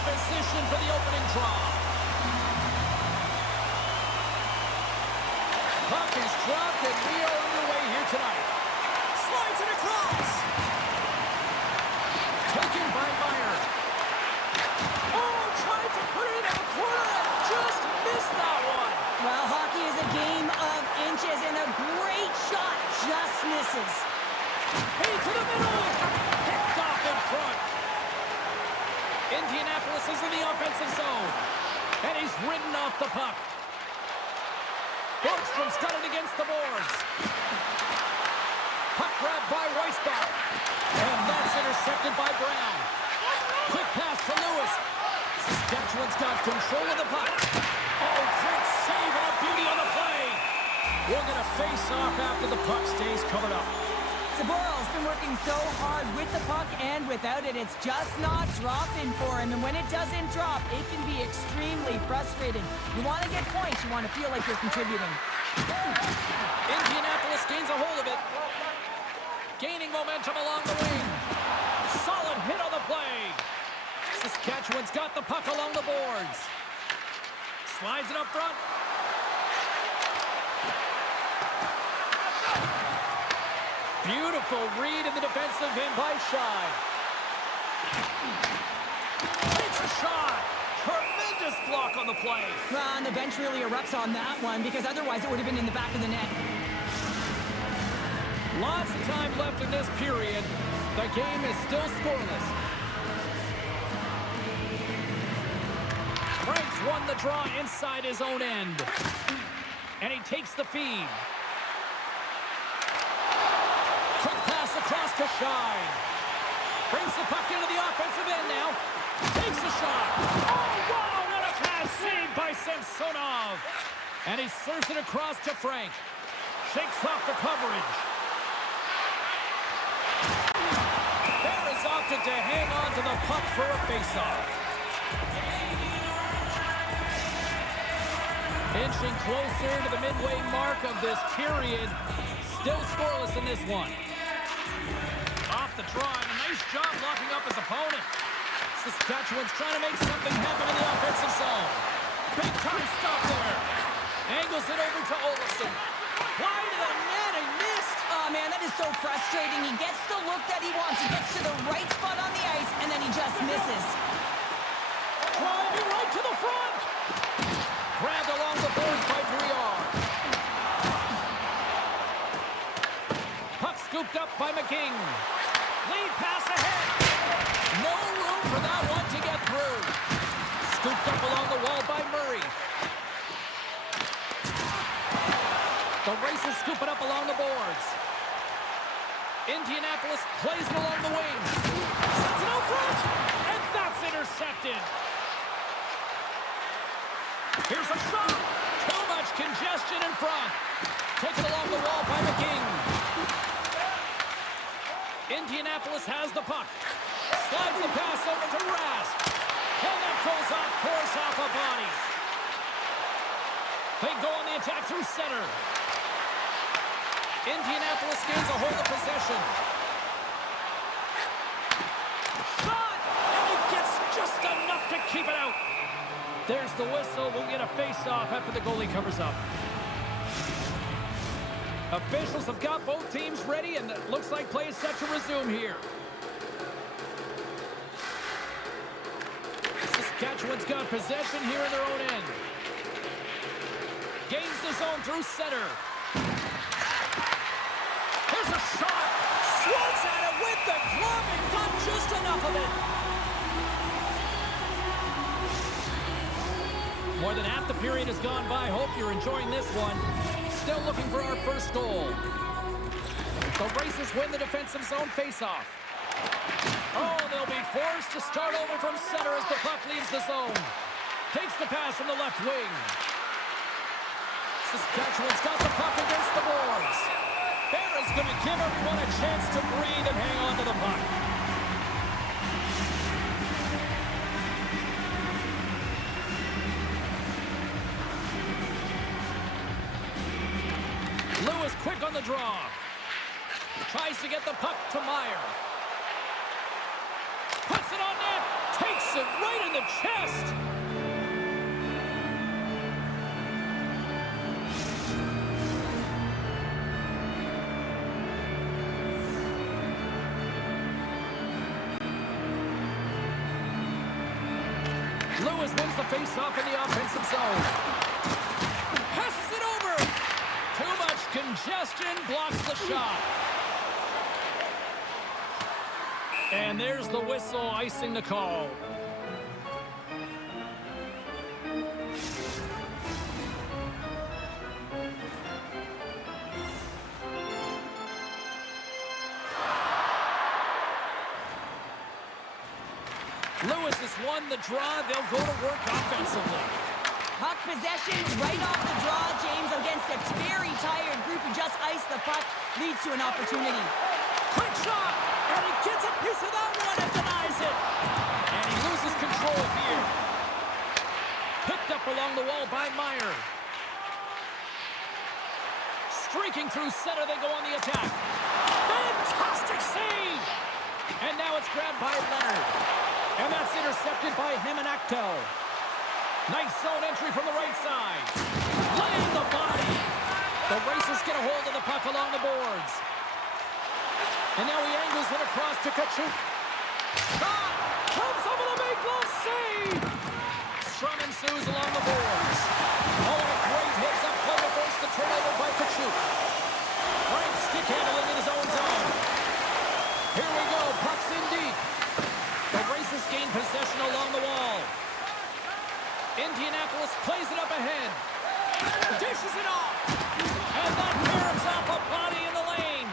in position for the opening draw. Puck is dropped, and we are underway here tonight. Slides it across. Taken by Meyer. Oh, tried to put it in the corner and just missed that one. Well, hockey is a game of inches, and a great shot just misses. Into the middle. Picked off in front. Indianapolis is in the offensive zone. And he's ridden off the puck. Borgstrom's got it against the boards. Puck grabbed by Weissbach. And that's intercepted by Brown. Quick pass to Lewis. Saskatchewan's got control of the puck. Oh, great save and a beauty on the play. We're going to face off after the puck stays covered up. Saboral's been working so hard with the puck and without it. It's just not dropping for him. And when it doesn't drop, it can be extremely frustrating. You want to get points. You want to feel like you're contributing. Indianapolis gains a hold of it. Gaining momentum along the wing. Solid hit on the play. Saskatchewan's got the puck along the boards. Slides it up front. Beautiful read in the defensive end by Shy. Takes a shot. Tremendous block on the play. Well, and the bench really erupts on that one because otherwise it would have been in the back of the net. Lots of time left in this period. The game is still scoreless. Frank's won the draw inside his own end. And he takes the feed. Quick pass across to Shine. Brings the puck into the offensive end now. Takes the shot. Oh, wow, what a pass saved by Samsonov. And he serves it across to Frank. Shakes off the coverage. Harris opted to hang on to the puck for a faceoff. Inching closer to the midway mark of this period. Still scoreless in this one. Off the draw, and a nice job locking up his opponent. Saskatchewan's trying to make something happen in the offensive zone. Big time stop there. Angles it over to Olofsson. Wide of the net, he missed. Oh, man, that is so frustrating. He gets the look that he wants. He gets to the right spot on the ice, and then he just misses. Driving right to the front. Grabbed along the boards by Briard. Puck scooped up by McGing. Lead pass ahead. No room for that one to get through. Scooped up along the wall by Murray. The Racers scoop it up along the boards. Indianapolis plays it along the wing. Sets it out front. And that's intercepted. Here's a shot. Too much congestion in front. Taken along the wall by McGing. Indianapolis has the puck. Slides the pass over to Rask. And that goes off course off a body. They go on the attack through center. Indianapolis gains a hold of possession. Shot! And he gets just enough to keep it out. There's the whistle. We'll get a face-off after the goalie covers up. Officials have got both teams ready, and it looks like play is set to resume here. Saskatchewan's got possession here in their own end. Gains the zone through center. Here's a shot. Swats at it with the glove and got just enough of it. More than half the period has gone by. Hope you're enjoying this one. Still looking for our first goal. The Racers win the defensive zone faceoff. Oh, they'll be forced to start over from center as the puck leaves the zone. Takes the pass from the left wing. Saskatchewan's got the puck against the boards. Barra's going to give everyone a chance to breathe and hang on to the puck. Lewis quick on the draw. Tries to get the puck to Meyer. Puts it on net. Takes it right in the chest. Lewis wins the face-off in the offensive zone. Passes it over. Too much congestion, blocks the shot. And there's the whistle, icing the call. Lewis has won the draw. They'll go to work offensively. Puck possession right off the draw, James, against a very tired group who just iced the puck, leads to an opportunity. Quick shot, and he gets a piece of that one and denies it. And he loses control here. Picked up along the wall by Meyer. Streaking through center, they go on the attack. Fantastic save! And now it's grabbed by Leonard. And that's intercepted by Hemanakto. Nice zone entry from the right side. Laying the body. The Racers get a hold of the puck along the boards. And now he angles it across to Kachuk. Shot! Comes over the big glove save! Strum ensues along the boards. Oh, a great hits up play to force the turnover by Kachuk. Frank stick handling in his own zone. Here we go, puck's in deep. The Racers gain possession along the wall. Indianapolis plays it up ahead. Dishes it off. And that caroms off a body in the lane.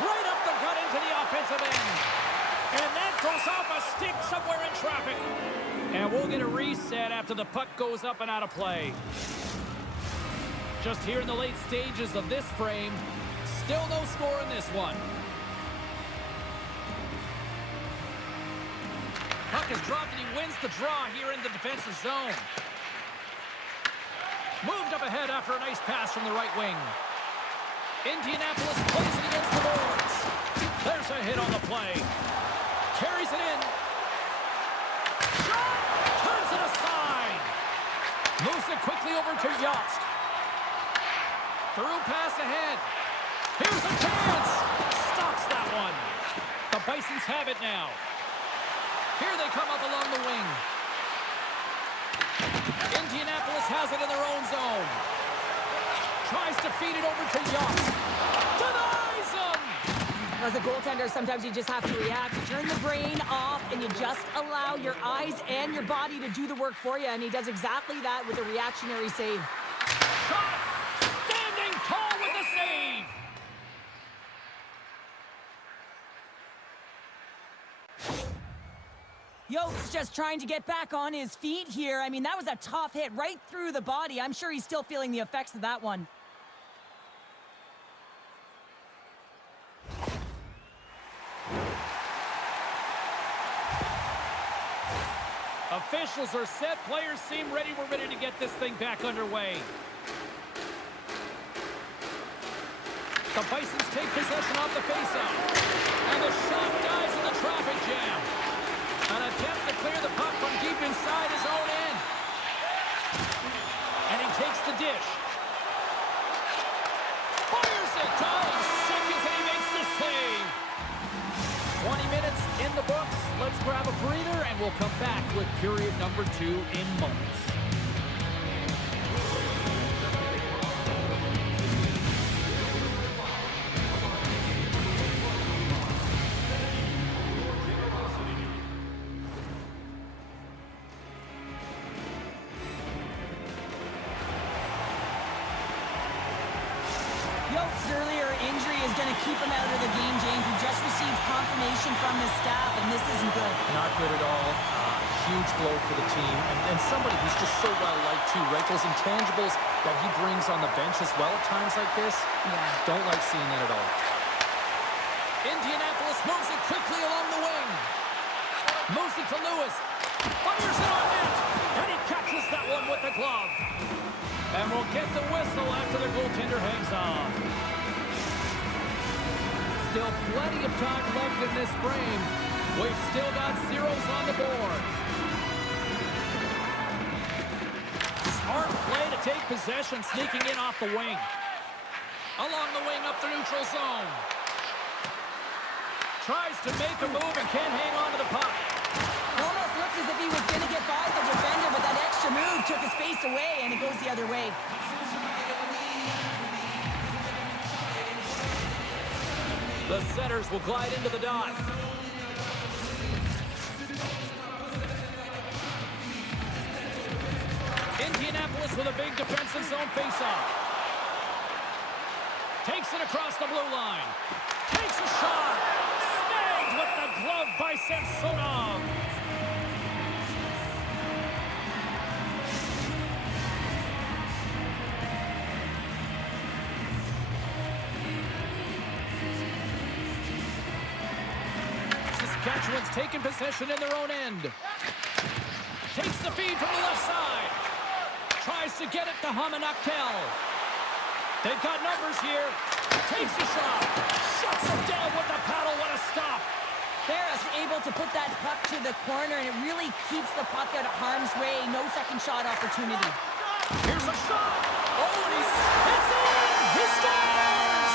Right up the gut into the offensive end. And that goes off a stick somewhere in traffic. And we'll get a reset after the puck goes up and out of play. Just here in the late stages of this frame, still no score in this one. Puck is dropped and he wins the draw here in the defensive zone. Moved up ahead after a nice pass from the right wing. Indianapolis plays it against the boards. There's a hit on the play. Carries it in. Shot! Turns it aside. Moves it quickly over to Yost. Through pass ahead. Here's a chance. Stops that one. The Bisons have it now. Here they come up along the wing. Indianapolis has it in their own zone. Tries to feed it over to Yost. Denies him! As a goaltender, sometimes you just have to react. You turn the brain off, and you just allow your eyes and your body to do the work for you, and he does exactly that with a reactionary save. Shot! Standing tall with the save! Yost's just trying to get back on his feet here. I mean, that was a tough hit right through the body. I'm sure he's still feeling the effects of that one. Officials are set. Players seem ready. We're ready to get this thing back underway. The Bisons take possession off the faceoff. And the shot dies in the traffic jam. An attempt to clear the puck from deep inside his own end. And he takes the dish. Fires it. Dives seconds and he makes the save. 20 minutes in the books. Let's grab a breather and we'll come back with period number 2 in moments. Yost's earlier injury is going to keep him out of the game, James. He just received confirmation from his staff, and this isn't good. Not good at all. Huge blow for the team. And somebody who's just so well-liked, too, right? Those intangibles that he brings on the bench as well at times like this. Yeah. Don't like seeing that at all. Indianapolis moves it quickly along the wing. Moves it to Lewis. Fires it on net. And he catches that one with the glove. And we'll get the whistle after the goaltender hangs on. Still plenty of time left in this frame. We've still got zeros on the board. Smart play to take possession, sneaking in off the wing. Along the wing up the neutral zone. Tries to make a move and can't hang on to the puck. Almost looked as if he was going to get by the defender, but that extra move took his face away, and it goes the other way. The setters will glide into the dot. Indianapolis with a big defensive zone faceoff. Takes it across the blue line. Takes a shot. Snagged with the glove by Samsonov. Saskatchewan's taking possession in their own end. Takes the feed from the left side. Tries to get it to Hamanaktel. They've got numbers here. Takes a shot. Shuts him down with the paddle. What a stop. Ferris able to put that puck to the corner, and it really keeps the puck out of harm's way. No second shot opportunity. Here's a shot. Oh, and it's in. He scores.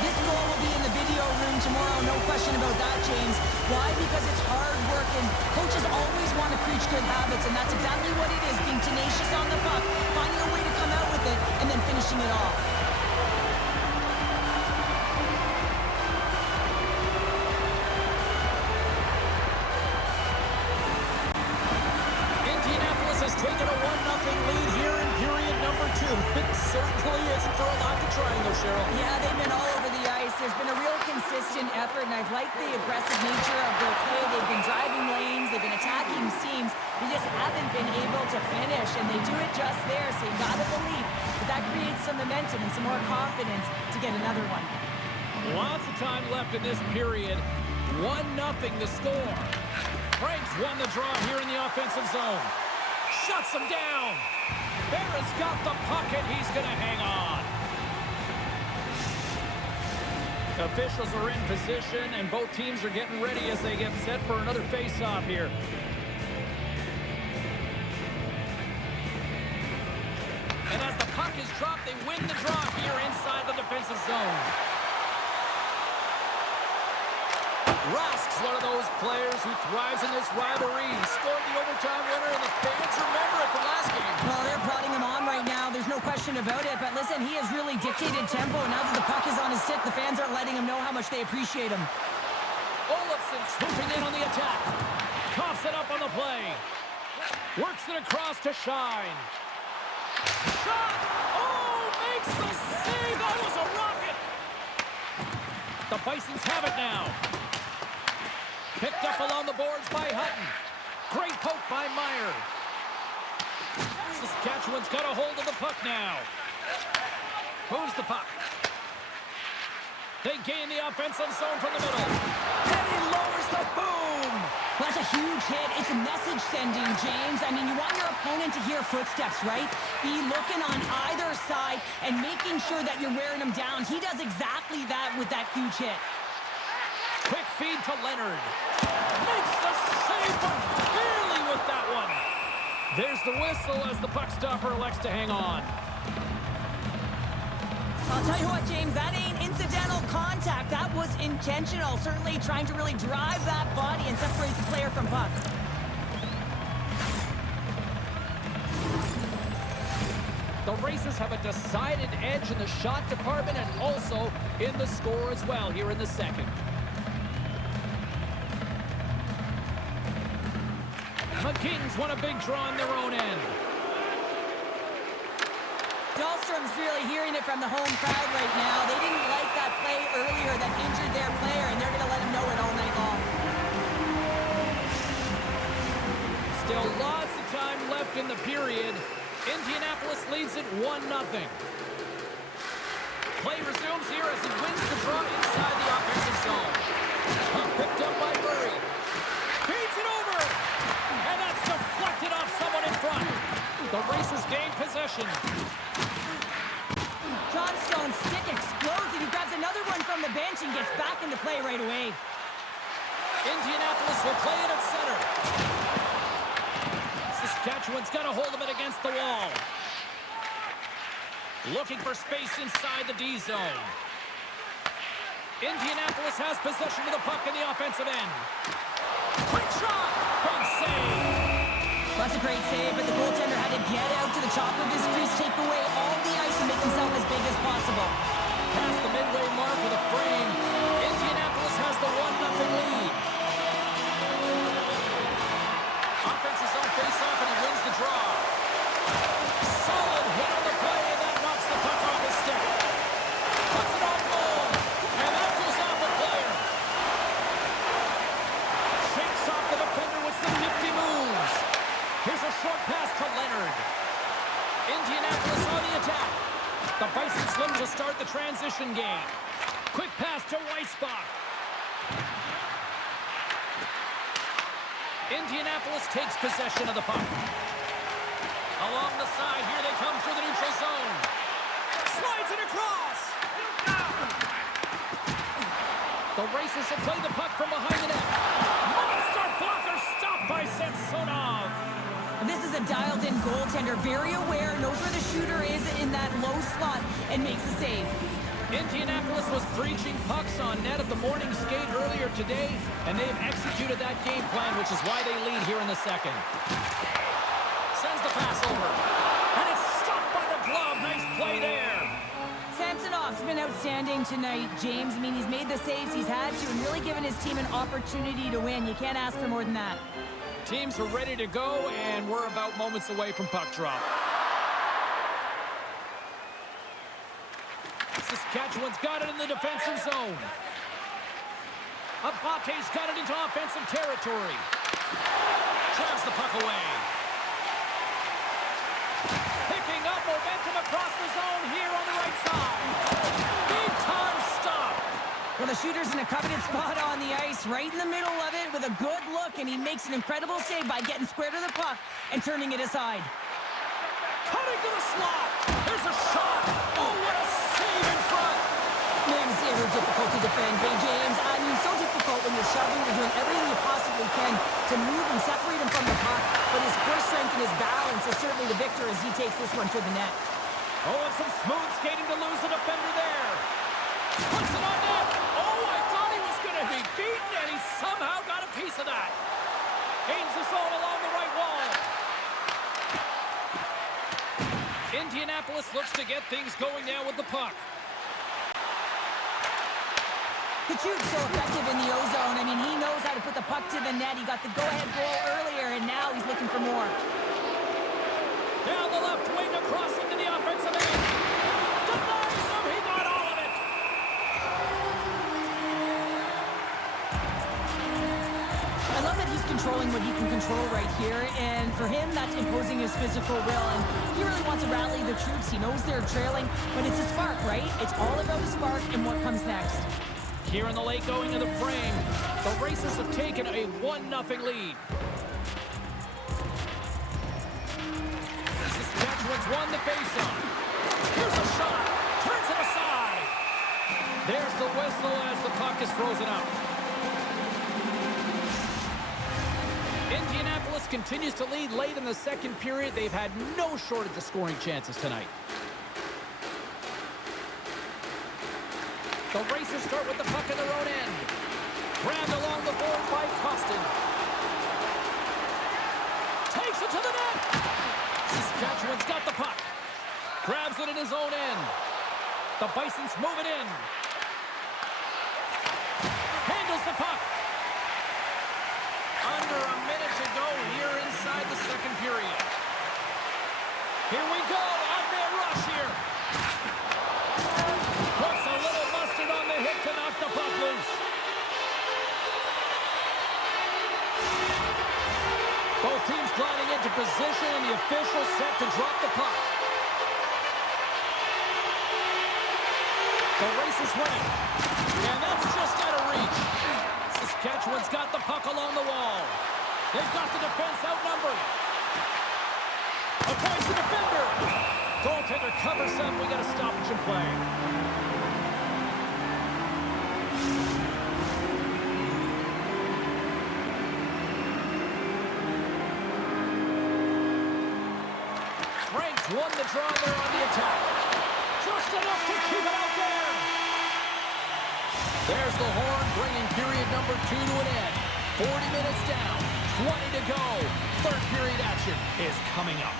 This goal will be in the video room tomorrow. No question about that, James. Why? Because it's hard work, and coaches always want to preach good habits, and that's exactly what it is, being tenacious on the puck, finding a way to come out with it, and then finishing it off. Indianapolis has taken a 1-0 lead here in period number 2. It certainly isn't for a lot to triangle, Cheryl. Yeah, they've been all over the ice. There's been a real consistent effort, and I've liked the aggressive nature of their play. They've been driving lanes, they've been attacking seams. They just haven't been able to finish, and they do it just there, so you gotta believe that creates some momentum and some more confidence to get another one. Lots of time left in this period. 1-0 the score. Frank's won the draw here in the offensive zone. Shuts him down. Barra's got the puck, and he's gonna hang on. Officials are in position, and both teams are getting ready as they get set for another face-off here. And as the puck is dropped, they win the draw here inside the defensive zone. Rask's one of those players who thrives in this rivalry. He scored the overtime winner, and the fans remember it from last game. Well, they're prodding him on right now. There's no question about it. But listen, he has really dictated tempo. Now that the puck is on his stick, the fans are letting him know how much they appreciate him. Olofsson swooping in on the attack. Coughs it up on the play. Works it across to Shine. Shot! Oh, makes the save! That was a rocket! The Bisons have it now. Picked up along the boards by Hutton. Great poke by Meyer. Saskatchewan's got a hold of the puck now. Moves the puck. They gain the offensive zone from the middle. And he lowers the boom. Well, that's a huge hit. It's a message sending, James. I mean, you want your opponent to hear footsteps, right? Be looking on either side and making sure that you're wearing them down. He does exactly that with that huge hit. Quick feed to Leonard. Makes the save, but barely with that one. There's the whistle as the puck stopper elects to hang on. I'll tell you what, James, that ain't incidental contact. That was intentional. Certainly trying to really drive that body and separate the player from puck. The Racers have a decided edge in the shot department and also in the score as well here in the second. McGing's won a big draw on their own end. Dahlstrom's really hearing it from the home crowd right now. They didn't like that play earlier that injured their player, and they're going to let him know it all night long. Still lots of time left in the period. Indianapolis leads it 1-0. Play resumes here as he wins the draw inside the offensive zone. Picked up by Murray. Feeds it over. And that's deflected off someone in front. The Racers gain possession. John bench and gets back into play right away. Indianapolis will play it at center. Saskatchewan's got a hold of it against the wall. Looking for space inside the D zone. Indianapolis has possession of the puck in the offensive end. Quick shot! Big save! That's a great save, but the goaltender had to get out to the top of his crease, take away all the ice, and make himself as big as possible. Past the midway mark of the frame, Indianapolis has the 1-0 lead. Offense is on face-off, and he wins the draw. Solid hit on the play, and that knocks the puck off his stick. Puts it on goal, and that goes off the player. Shakes off the defender with some nifty moves. Here's a short pass to Leonard. Indianapolis on the attack. The Bisons look to start the transition game. Quick pass to Weissbach. Indianapolis takes possession of the puck. Along the side, here they come through the neutral zone. Slides it across. The Racers will play the puck from behind the net. Monster blocker stopped by Samsonov. And this is a dialed-in goaltender, very aware, knows where the shooter is in that low slot, and makes the save. Indianapolis was breaching pucks on net at the morning skate earlier today, and they've executed that game plan, which is why they lead here in the second. Sends the pass over, and it's stopped by the glove. Nice play there. Samsonov's been outstanding tonight, James. I mean, he's made the saves he's had to and really given his team an opportunity to win. You can't ask for more than that. Teams are ready to go, and we're about moments away from puck drop. Saskatchewan's got it in the defensive zone. Abate's got it into offensive territory. Drives the puck away. Picking up momentum across the zone here on the right side. Big time stop. Well, the shooter's in a coveted spot on the ice, right in the middle of it with a good look, and he makes an incredible save by getting square to the puck and turning it aside. Cutting to the slot. There's a shot. Oh, what a save in front. Man, it's ever difficult to defend. Hey, James, I mean, so difficult when you're shoving, you're doing everything you possibly can to move and separate him from the puck, but his core strength and his balance is certainly the victor as he takes this one to the net. Oh, and some smooth skating to lose the defender there. Puts it on net. Oh, I thought he was going to be beaten, and he somehow got a piece of that. Gains the zone along the right wall. Indianapolis looks to get things going now with the puck. Kachute's so effective in the O-zone. I mean, he knows how to put the puck to the net. He got the go-ahead goal earlier, and now he's looking for more. Down the left wing, across into the offensive end. Denies him. He got all of it. I love that he's controlling what he can control right here, and for him, that's imposing his physical will, and he really wants to rally the troops. He knows they're trailing, but it's a spark, right? It's all about the spark and what comes next. Here in the late going to the frame, the Racers have taken a 1-0 lead. Saskatchewan's won the faceoff. Here's a shot. Turns it aside. There's the whistle as the puck is frozen out. Indianapolis continues to lead late in the second period. They've had no shortage of scoring chances tonight. The Racers start with the puck in their own end. Grabbed along the board by Costin. Takes it to the net. Saskatchewan's got the puck. Grabs it in his own end. The Bisons move it in. Handles the puck. Under a minute to go here inside the second period. Here we go. On-man rush here. Puts a little mustard on the hit to knock the puck loose. Both teams gliding into position, and the official set to drop the puck. The Racers win, and that's just out of reach. Saskatchewan's got the puck along the wall. They've got the defense outnumbered. Avoids the defender. Goaltender covers up. We got a stoppage in play. won the draw there on the attack. Just enough to keep it out there. There's the horn, bringing period number 2 to an end. 40 minutes down, 20 to go. Third period action is coming up.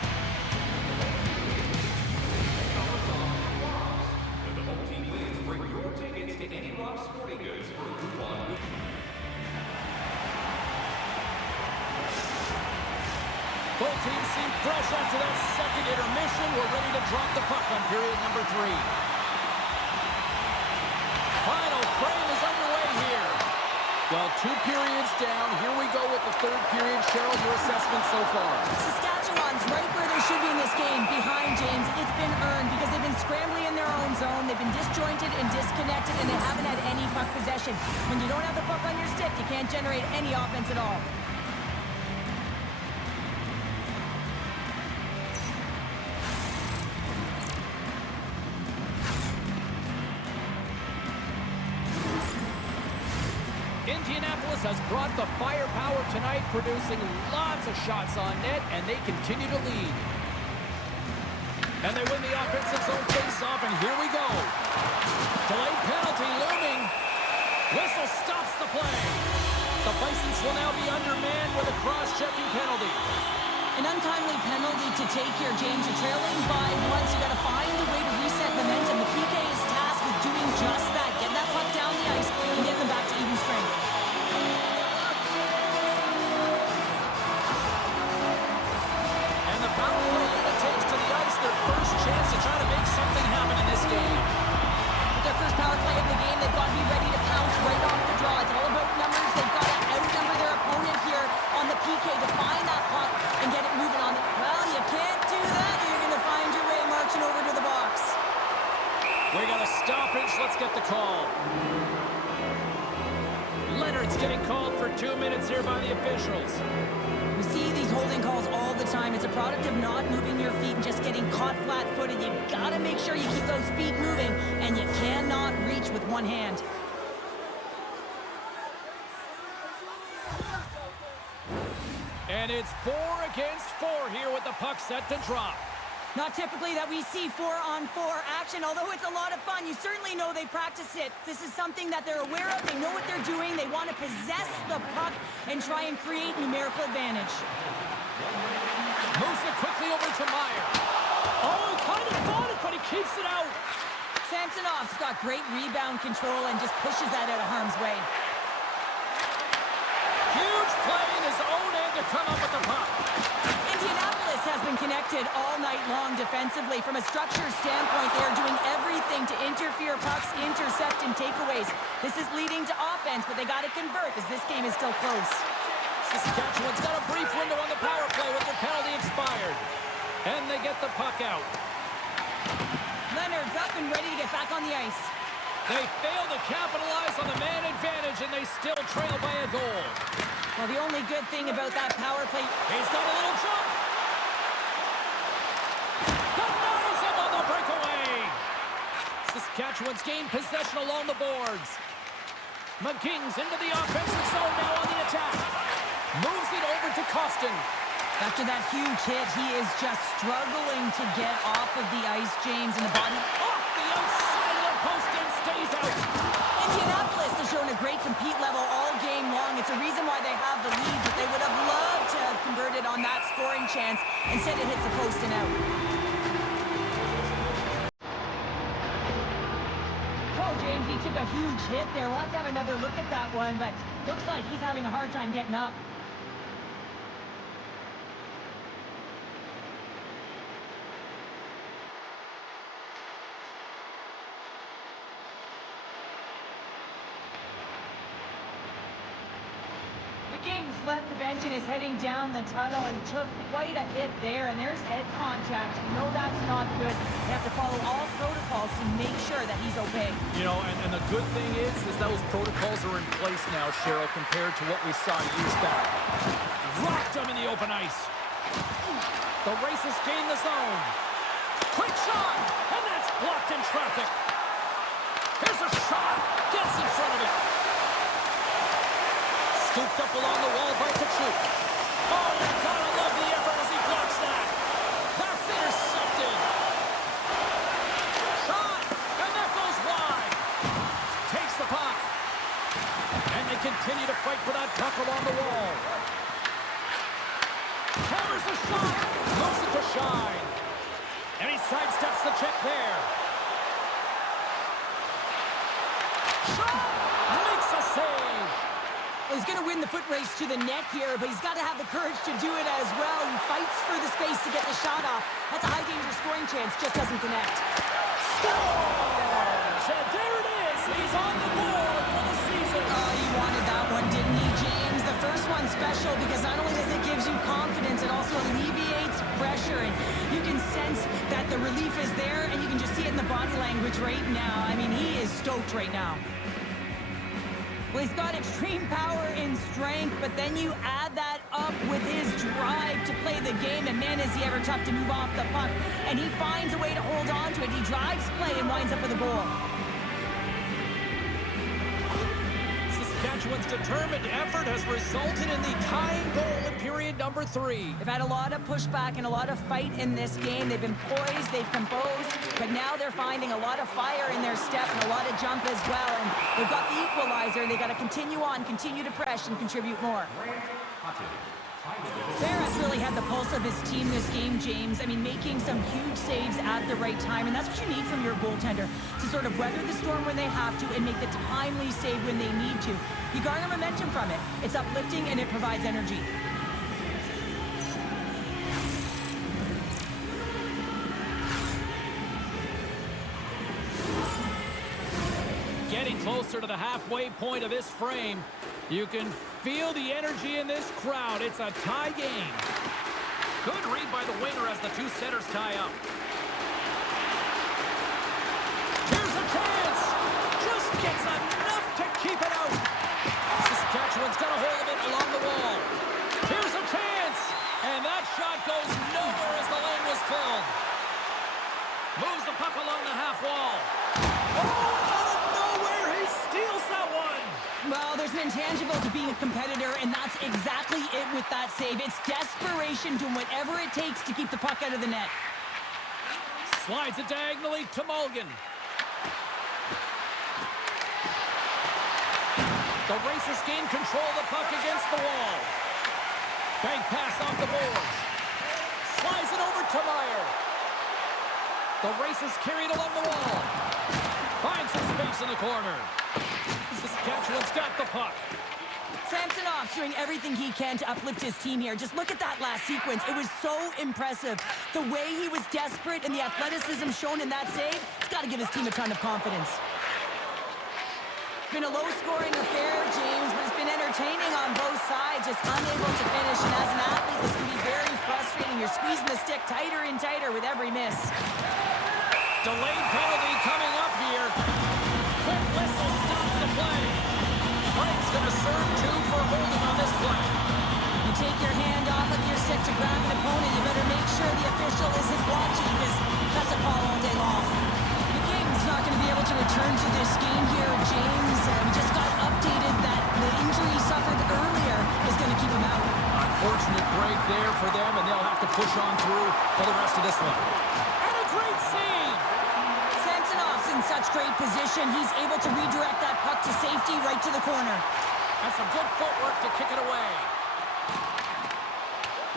Both teams seem fresh after that second intermission. We're ready to drop the puck on period number 3. Final frame is underway here. Well, 2 periods down. Here we go with the third period. Cheryl, your assessment so far? Saskatchewan's right where they should be in this game, behind James. It's been earned because they've been scrambling in their own zone. They've been disjointed and disconnected, and they haven't had any puck possession. When you don't have the puck on your stick, you can't generate any offense at all. Indianapolis has brought the firepower tonight, producing lots of shots on net, and they continue to lead. And they win the offensive zone face-off, and here we go. Delayed penalty looming. Whistle stops the play. The Bisons will now be undermanned with a cross-checking penalty. An untimely penalty to take here, James. You're trailing by once. You got to find a way to reset momentum. The PK is tasked with doing just that. Get that puck down the ice and get them back to even strength. And the power play unit takes to the ice their first chance to try to make something happen in this game. With their first power play of the game, they've got to be ready to pounce right off the draw. It's all about numbers. They've got to outnumber their opponent here on the PK to find that puck and get it moving on. Well, you can't do that. You're going to find your way marching over to the box. We got a stoppage. Let's get the call. Leonard's getting called for 2 minutes here by the officials. We see these holding calls all the time. It's a product of not moving your feet and just getting caught flat-footed. You got to make sure you keep those feet moving, and you cannot reach with one hand. And it's 4 against 4 here with the puck set to drop. Not typically that we see 4-on-4 action, although it's a lot of fun. You certainly know they practice it. This is something that they're aware of. They know what they're doing. They want to possess the puck and try and create numerical advantage. Moves it quickly over to Meyer. Oh, he kind of fought it, but he keeps it out. Samsonov's got great rebound control and just pushes that out of harm's way. Huge play in his own end to come up with the puck. Indianapolis has been connected all night long defensively. From a structure standpoint, they are doing everything to interfere pucks, intercept, and takeaways. This is leading to offense, but they got to convert as this game is still close. Saskatchewan's got a brief window on the power play with their penalty expired. And they get the puck out. Leonard's up and ready to get back on the ice. They fail to capitalize on the man advantage, and they still trail by a goal. Well, the only good thing about that power play... He's got a little jump. Denies him on the breakaway. Saskatchewan's gained possession along the boards. McGing's into the offensive zone now on the attack. Moves it over to Costin. After that huge hit, he is just struggling to get off of the ice, James, and the body... Off the outside of the post and stays out. Indianapolis has shown a great compete level all game long. It's a reason why they have the lead, but they would have loved to have converted on that scoring chance. Instead, it hits the post and out. Oh, James, he took a huge hit there. We'll have to have another look at that one, but looks like he's having a hard time getting up. McGing's left the bench and is heading down the tunnel and took quite a hit there, and there's head contact. You know that's not good. They have to follow all protocols to make sure that he's okay. You know, and the good thing is those protocols are in place now, Cheryl, compared to what we saw years back. Rocked him in the open ice. The Racists gain the zone. Quick shot, and that's blocked in traffic. Here's a shot, gets in front of it. Scooped up along the wall by Kachuk. Oh, you gotta love the effort as he blocks that. That's intercepted. They continue to fight for that puck along the wall. Hammers a shot. Moves it to Shine. And he sidesteps the check there. Shot! Makes a save. Well, he's going to win the foot race to the net here, but he's got to have the courage to do it as well. He fights for the space to get the shot off. That's a high-danger scoring chance, just doesn't connect. Scores! And there it is. He's on the board for the season. Oh, he wanted that one, didn't he, James? The first one's special because not only does it give you confidence, it also alleviates pressure. And you can sense that the relief is there, and you can just see it in the body language right now. I mean, he is stoked right now. Well, he's got extreme power and strength, but then you add that up with his drive to play the game, and man, is he ever tough to move off the puck. And he finds a way to hold on to it. He drives play and winds up with a goal. Saskatchewan's determined effort has resulted in the tying goal in period number 3. They've had a lot of pushback and a lot of fight in this game. They've been poised, they've composed, but now they're finding a lot of fire in their step and a lot of jump as well. And they've got the equalizer. They've got to continue on, continue to press, and contribute more. Ferris really had the pulse of his team this game, James. I mean, making some huge saves at the right time, and that's what you need from your goaltender, to sort of weather the storm when they have to and make the timely save when they need to. You garner momentum from it. It's uplifting and it provides energy. Getting closer to the halfway point of this frame. You can feel the energy in this crowd. It's a tie game. Good read by the winger as the two centers tie up. Here's a chance. Just gets enough to keep it out. Saskatchewan's got a hold of it along the wall. Here's a chance. And that shot goes nowhere as the lane was filled. Moves the puck along the half wall. Oh, out of nowhere, he steals that one. Well, there's an intangible to being a competitor, and that's exactly it with that save. It's desperation, doing whatever it takes to keep the puck out of the net. Slides it diagonally to Malgin. The Racers gain control of the puck against the wall. Bank pass off the boards. Slides it over to Meyer. The Racers carry it along the wall. Finds some space in the corner. Saskatchewan's got the puck. Samsonov's doing everything he can to uplift his team here. Just look at that last sequence. It was so impressive. The way he was desperate and the athleticism shown in that save, it's got to give his team a ton of confidence. It's been a low-scoring affair, James, but it's been entertaining on both sides, just unable to finish. And as an athlete, this can be very frustrating. You're squeezing the stick tighter and tighter with every miss. Delayed penalty coming up here. Quick whistle stops the play. Frank's going to serve 2 for holding on this play. You take your hand off of your stick to grab an opponent, you better make sure the official isn't watching, because that's a call all day long. McGing's not going to be able to return to this game here, James. We just got updated that the injury he suffered earlier is going to keep him out. Unfortunate break there for them, and they'll have to push on through for the rest of this one. And a great save! Samsonov's in such great position. He's able to redirect that puck to safety right to the corner. And some good footwork to kick it away.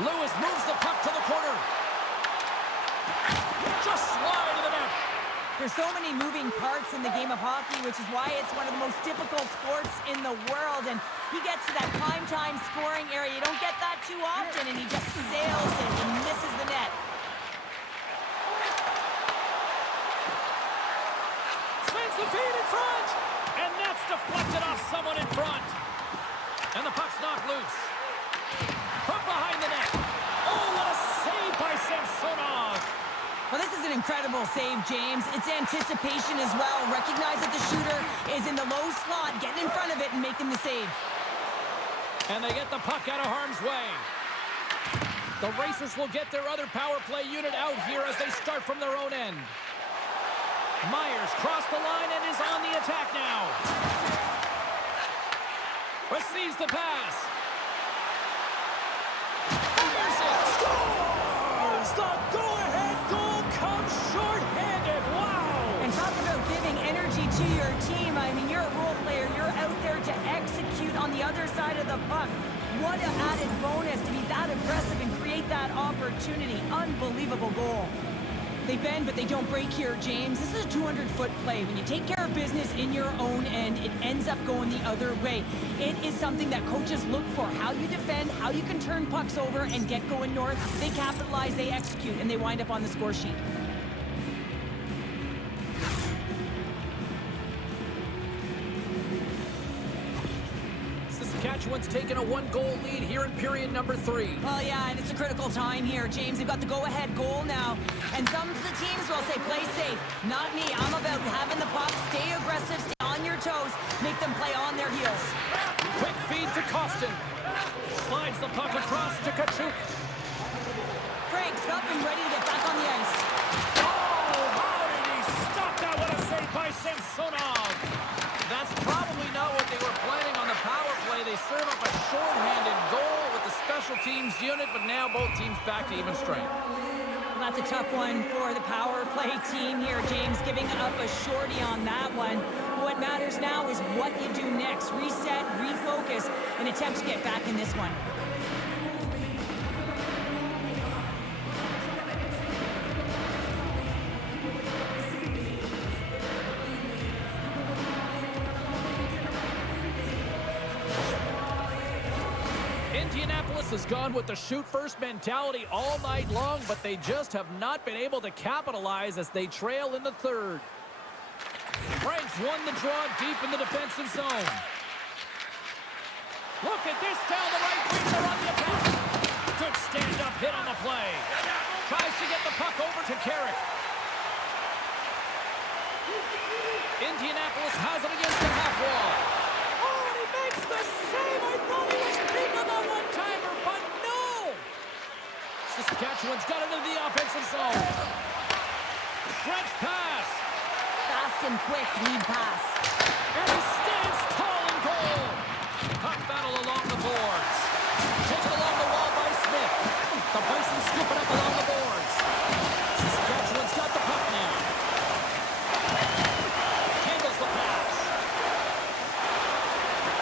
Lewis moves the puck to the corner. Just slide to the net. There's so many moving parts in the game of hockey, which is why it's one of the most difficult sports in the world. And he gets to that prime-time scoring area. You don't get that too often, and he just sails it and misses the net. Sends the feed in front, and that's deflected off someone in front. And the puck's knocked loose. From behind the net. Oh, what a save by Samsonov. Well, this is an incredible save, James. It's anticipation as well. Recognize that the shooter is in the low slot, getting in front of it and making the save. And they get the puck out of harm's way. The Racers will get their other power play unit out here as they start from their own end. Myers crossed the line and is on the attack now. Receives the pass. Fires it. Scores! The go-ahead goal comes short-handed. Wow! And talk about giving energy to your team. I mean, you're a role player. You're out there to execute side of the puck. What an added bonus to be that aggressive and create that opportunity. Unbelievable goal. They bend, but they don't break here, James. This is a 200-foot play. When you take care of business in your own end, it ends up going the other way. It is something that coaches look for. How you defend, how you can turn pucks over and get going north. They capitalize, they execute, and they wind up on the score sheet. Saskatchewan's taken a 1-goal lead here in period number 3. Well, yeah, and it's a critical time here, James. They've got the go-ahead goal now. And some of the teams will say, play safe. Not me. I'm about having the puck, stay aggressive, stay on your toes, make them play on their heels. Quick feed to Costin. Slides the puck across to Kachuk. Frank's up and ready to get back on the ice. Oh, how did he stop that? What a save by Samsonov. That's probably not what they were planning on the power play. They serve up a shorthanded goal with the special teams unit, but now both teams back to even strength. Well, that's a tough one for the power play team here, James, giving up a shorty on that one. What matters now is what you do next. Reset, refocus, and attempt to get back in this one. Indianapolis has gone with the shoot-first mentality all night long, but they just have not been able to capitalize as they trail in the third. Franks won the draw deep in the defensive zone. Look at this down the right wing. They're on the attack. Good stand-up hit on the play. Tries to get the puck over to Carrick. Indianapolis has it against the half wall. Oh, and he makes the save. I thought he was beating on that one-timer, but no. Saskatchewan's got it into the offensive zone. Stretch pass. Fast and quick lead pass. And he stands tall in goal. Puck battle along the boards. Taken along the wall by Smith. The Bisons scoop it up along the boards. Saskatchewan's got the puck now. Handles the pass.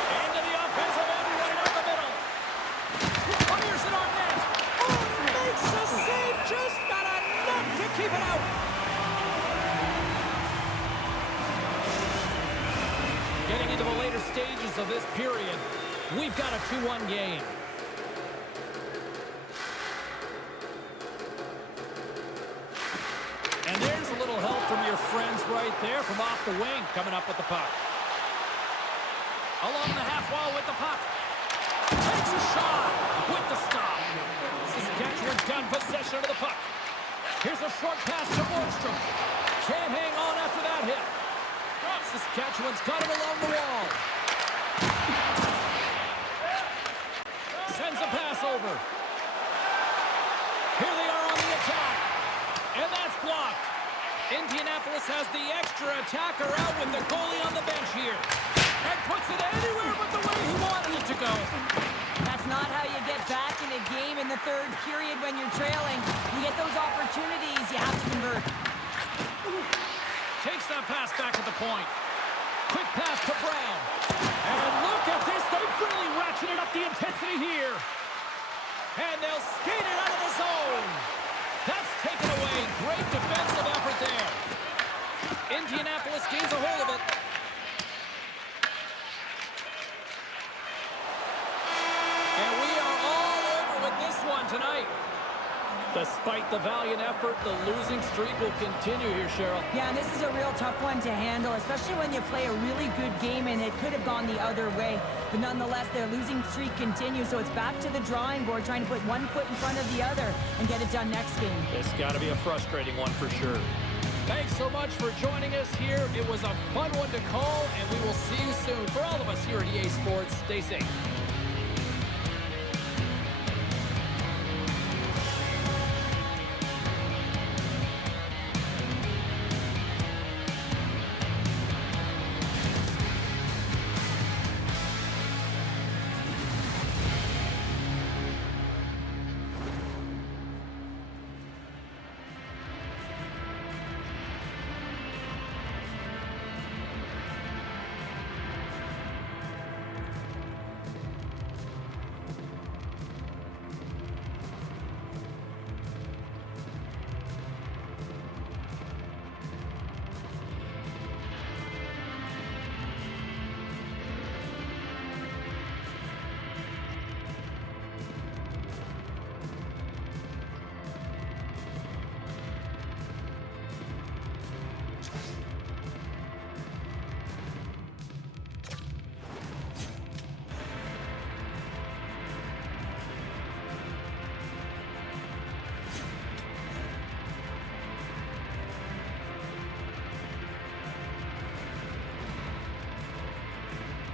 Into the offensive end right up the middle. Fires it on net. Oh, and he makes the save. Just not enough to keep it out. Getting into the later stages of this period, we've got a 2-1 game. And there's a little help from your friends right there from off the wing, coming up with the puck. Along the half wall with the puck. Takes a shot with the stop. Saskatchewan's got possession of the puck. Here's a short pass to Borgstrom. Can't hang on after that hit. Saskatchewan's got it along the wall. Sends a pass over. Here they are on the attack. And that's blocked. Indianapolis has the extra attacker out with the goalie on the bench here. And puts it anywhere but the way he wanted it to go. That's not how you get back in a game in the third period when you're trailing. You get those opportunities, you have to convert. Takes that pass back at the point. Quick pass to Brown. And look at this. They've really ratcheted up the intensity here. And they'll skate it out of the zone. That's taken away. Great defensive effort there. Indianapolis gains a hold of it. And we are all over with this one tonight. Despite the valiant effort, the losing streak will continue here, Cheryl. Yeah, and this is a real tough one to handle, especially when you play a really good game and it could have gone the other way. But nonetheless, their losing streak continues, so it's back to the drawing board, trying to put one foot in front of the other and get it done next game. It's got to be a frustrating one for sure. Thanks so much for joining us here. It was a fun one to call, and we will see you soon. For all of us here at EA Sports, stay safe.